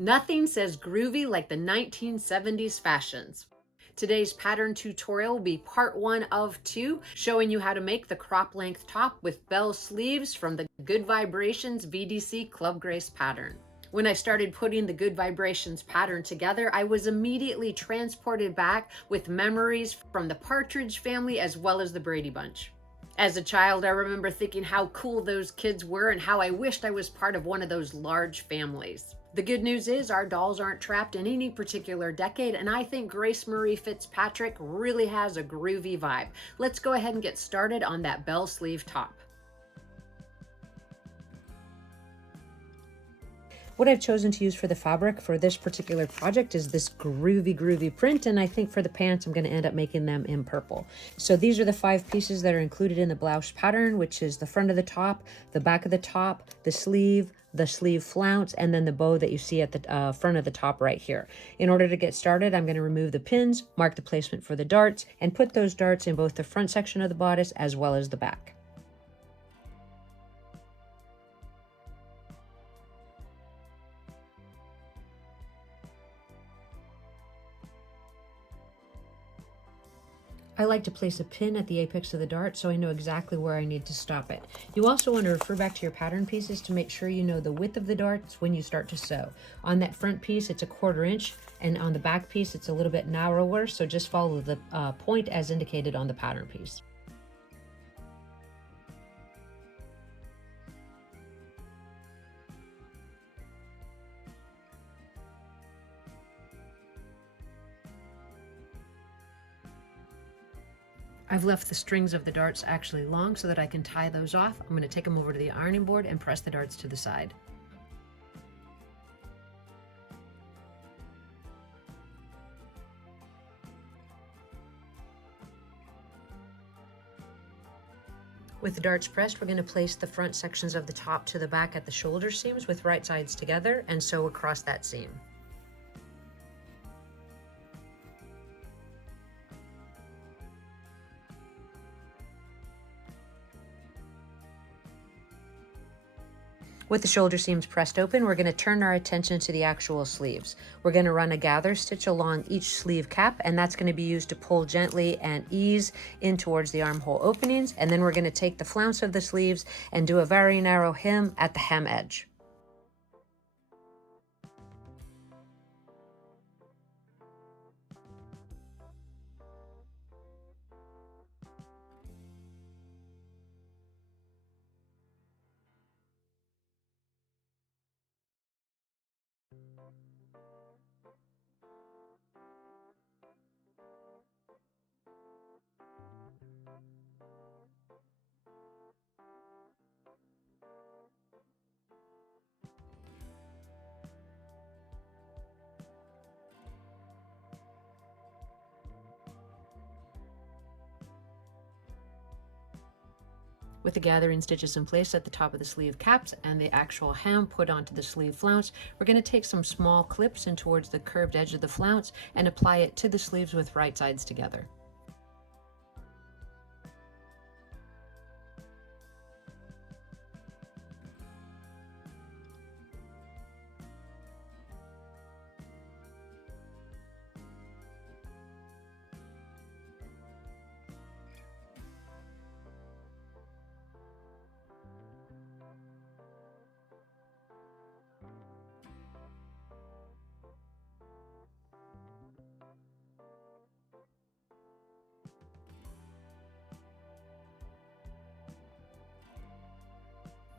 Nothing says groovy like the 1970s fashions. Today's pattern tutorial will be part 1 of 2, showing you how to make the crop length top with bell sleeves from the Good Vibrations VDC Club Grace pattern. When I started putting the Good Vibrations pattern together, I was immediately transported back with memories from the Partridge Family as well as the Brady Bunch. As a child, I remember thinking how cool those kids were and how I wished I was part of one of those large families. The good news is our dolls aren't trapped in any particular decade, and I think Grace Marie Fitzpatrick really has a groovy vibe. Let's go ahead and get started on that bell sleeve top. What I've chosen to use for the fabric for this particular project is this groovy print, and I think for the pants I'm going to end up making them in purple. So these are the 5 pieces that are included in the blouse pattern, which is the front of the top, the back of the top, the sleeve flounce, and then the bow that you see at the front of the top right here. In order to get started, I'm going to remove the pins, mark the placement for the darts, and put those darts in both the front section of the bodice as well as the back. I like to place a pin at the apex of the dart so I know exactly where I need to stop it. You also want to refer back to your pattern pieces to make sure you know the width of the darts when you start to sew. On that front piece it's a 1/4 inch, and on the back piece it's a little bit narrower, so just follow the point as indicated on the pattern piece. I've left the strings of the darts actually long so that I can tie those off. I'm going to take them over to the ironing board and press the darts to the side. With the darts pressed, we're going to place the front sections of the top to the back at the shoulder seams with right sides together and sew across that seam. With the shoulder seams pressed open, we're going to turn our attention to the actual sleeves. We're going to run a gather stitch along each sleeve cap, and that's going to be used to pull gently and ease in towards the armhole openings. And then we're going to take the flounce of the sleeves and do a very narrow hem at the hem edge. With the gathering stitches in place at the top of the sleeve caps and the actual hem put onto the sleeve flounce, we're going to take some small clips in towards the curved edge of the flounce and apply it to the sleeves with right sides together.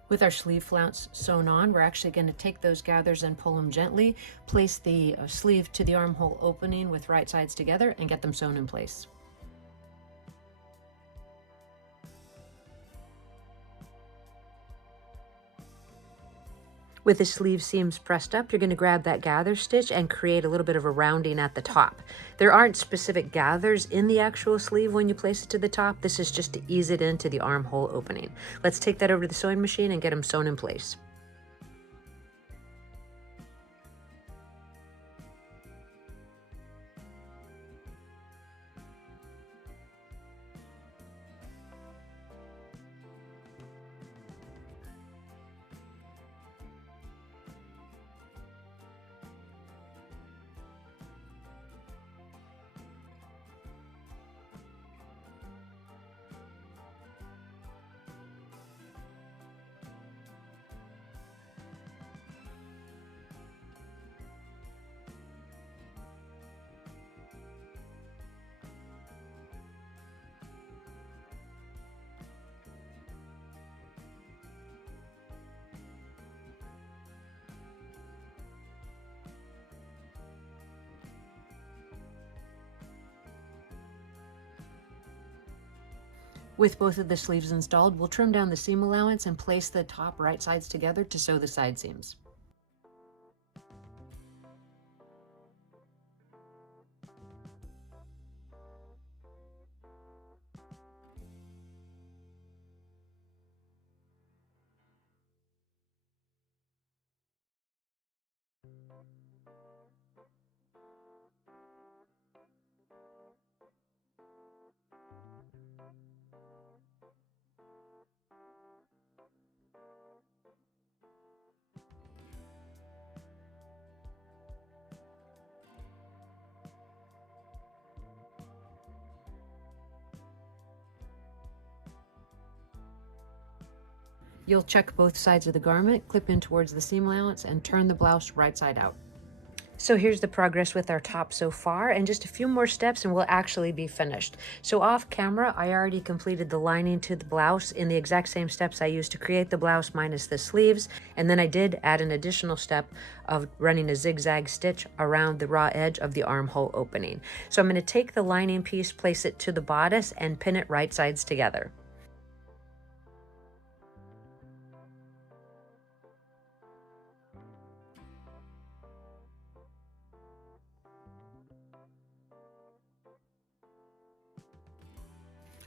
With our sleeve flounce sewn on, we're actually going to take those gathers and pull them gently, place the sleeve to the armhole opening with right sides together, and get them sewn in place. With the sleeve seams pressed up, you're going to grab that gather stitch and create a little bit of a rounding at the top. There aren't specific gathers in the actual sleeve when you place it to the top. This is just to ease it into the armhole opening. Let's take that over to the sewing machine and get them sewn in place. With both of the sleeves installed, we'll trim down the seam allowance and place the top right sides together to sew the side seams. You'll check both sides of the garment, clip in towards the seam allowance, and turn the blouse right side out. So here's the progress with our top so far, and just a few more steps and we'll actually be finished. So off camera, I already completed the lining to the blouse in the exact same steps I used to create the blouse minus the sleeves. And then I did add an additional step of running a zigzag stitch around the raw edge of the armhole opening. So I'm going to take the lining piece, place it to the bodice, and pin it right sides together.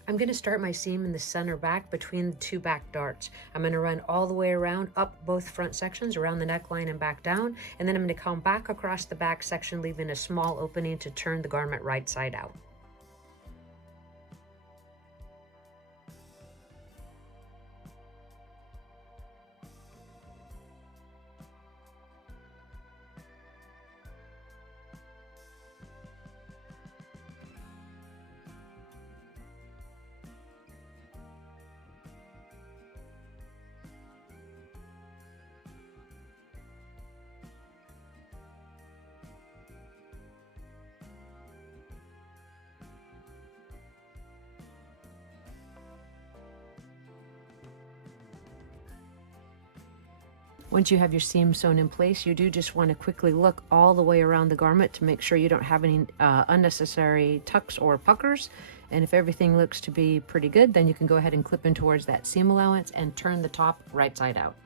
I'm going to start my seam in the center back between the two back darts. I'm going to run all the way around up both front sections around the neckline and back down, and then I'm going to come back across the back section, leaving a small opening to turn the garment right side out. Once you have your seam sewn in place, you do just want to quickly look all the way around the garment to make sure you don't have any unnecessary tucks or puckers. And if everything looks to be pretty good, then you can go ahead and clip in towards that seam allowance and turn the top right side out.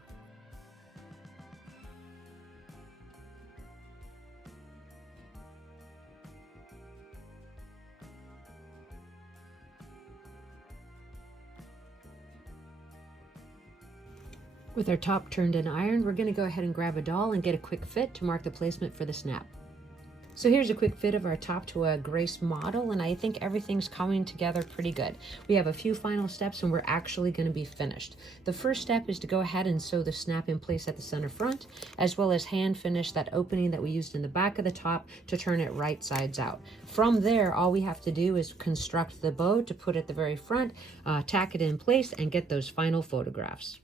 With our top turned and ironed, we're going to go ahead and grab a doll and get a quick fit to mark the placement for the snap. So here's a quick fit of our top to a Grace model, and I think everything's coming together pretty good. We have a few final steps and we're actually going to be finished. The first step is to go ahead and sew the snap in place at the center front, as well as hand finish that opening that we used in the back of the top to turn it right sides out. From there, all we have to do is construct the bow to put at the very front, tack it in place, and get those final photographs.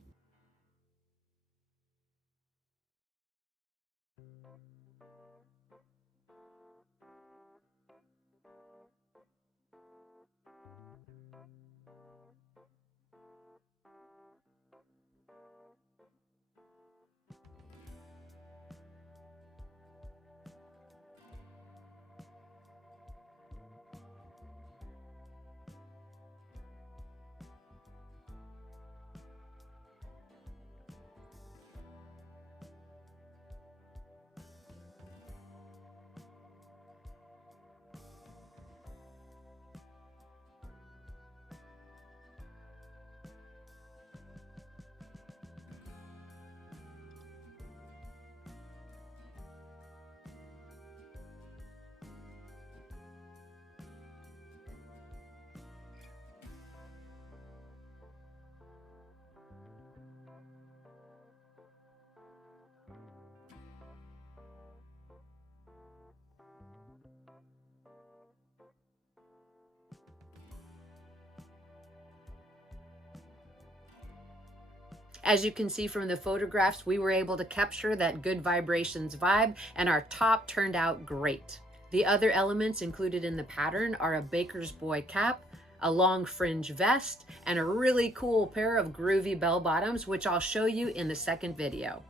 As you can see from the photographs, we were able to capture that good vibrations vibe, and our top turned out great. The other elements included in the pattern are a baker's boy cap, a long fringe vest, and a really cool pair of groovy bell bottoms, which I'll show you in the second video.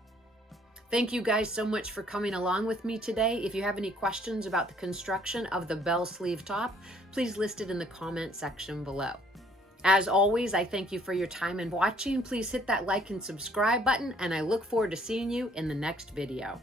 Thank you guys so much for coming along with me today. If you have any questions about the construction of the bell sleeve top, please list it in the comment section below. As always, I thank you for your time and watching. Please hit that like and subscribe button, and I look forward to seeing you in the next video.